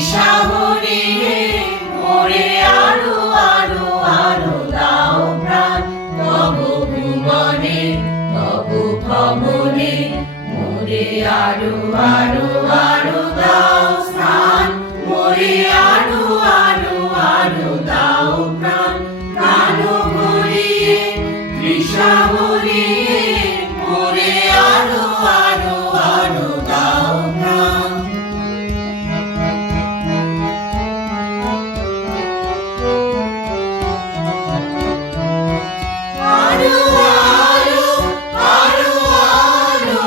তৃষাহরি মোরে আরো আরো আরো দাও প্রাণ তব ভুবনে তব ভবনে মোরে আরো আরো আরো দাও স্থান মোরে আরো আরো আরো দাও প্রাণ প্রাণ ভরিয়ে তৃষা ভরিয়ে মোরে আরো আরো আরো দাও প্রাণ আরো আরো আরো আরো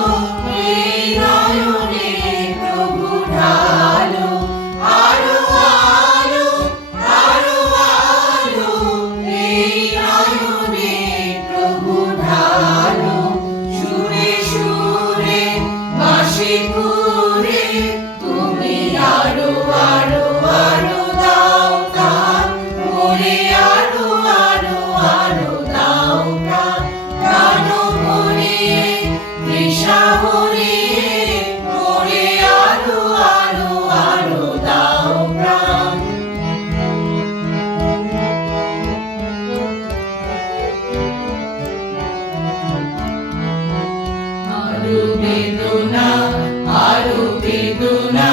এই নয়নে প্রভু ঢালো আরো আরো আরো আরো এই নয়নে প্রভু ঢালো সুরে সুরে বাঁশি সুরে তুমি আরো আরো আরো দাও প্রাণ মোরে আরো আরো আরো দাও প্রাণ প্রাণ ভরিয়ে তৃষা ভরিয়ে মোরে আরো আরো আরো দাও প্রাণ আরো বেদনা আরো বেদনা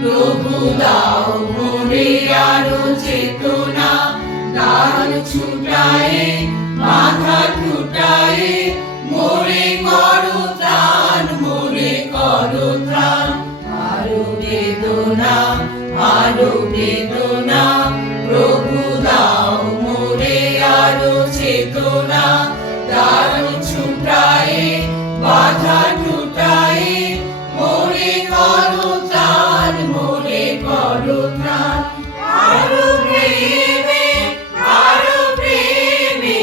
প্রভু দাও মোরে আরো চেতনা গান ছুটায়ে মাথা ঠুটায়ে মোরে করো ত্রাণ মোরে করো ত্রাণ আরো বেদনা প্রভু দাও মোরে আরো চেতনা গান ছুটায়ে বাধা ঠুটায়ে মোরে করো ত্রাণ মোরে করো ত্রাণ আরো প্রেমে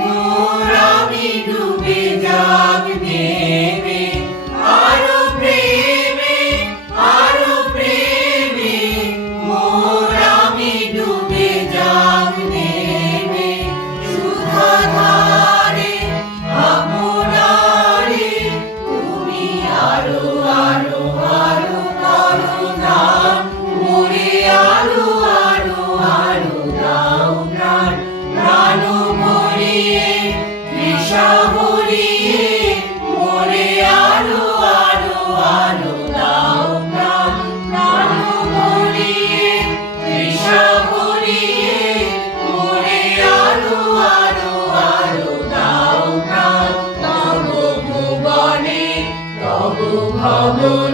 মোর আমি ডুবে যাব নেমে আরো প্রেমে মোর আমি ডুবে যাব নেমে সুধাধারে আপনারে তুমি আরো আরো আরো করো দান মোরে আরো আরো আরো দাও প্রাণ প্রাণ ভরিয়ে তৃষা ভরিয়ে মোরে আরো আরো আরো দাও প্রাণ প্রাণ ভরিয়ে তৃষা ভরিয়ে মোরে আরো আরো আরো দাও প্রাণ তব ভুবনে তব ভবনে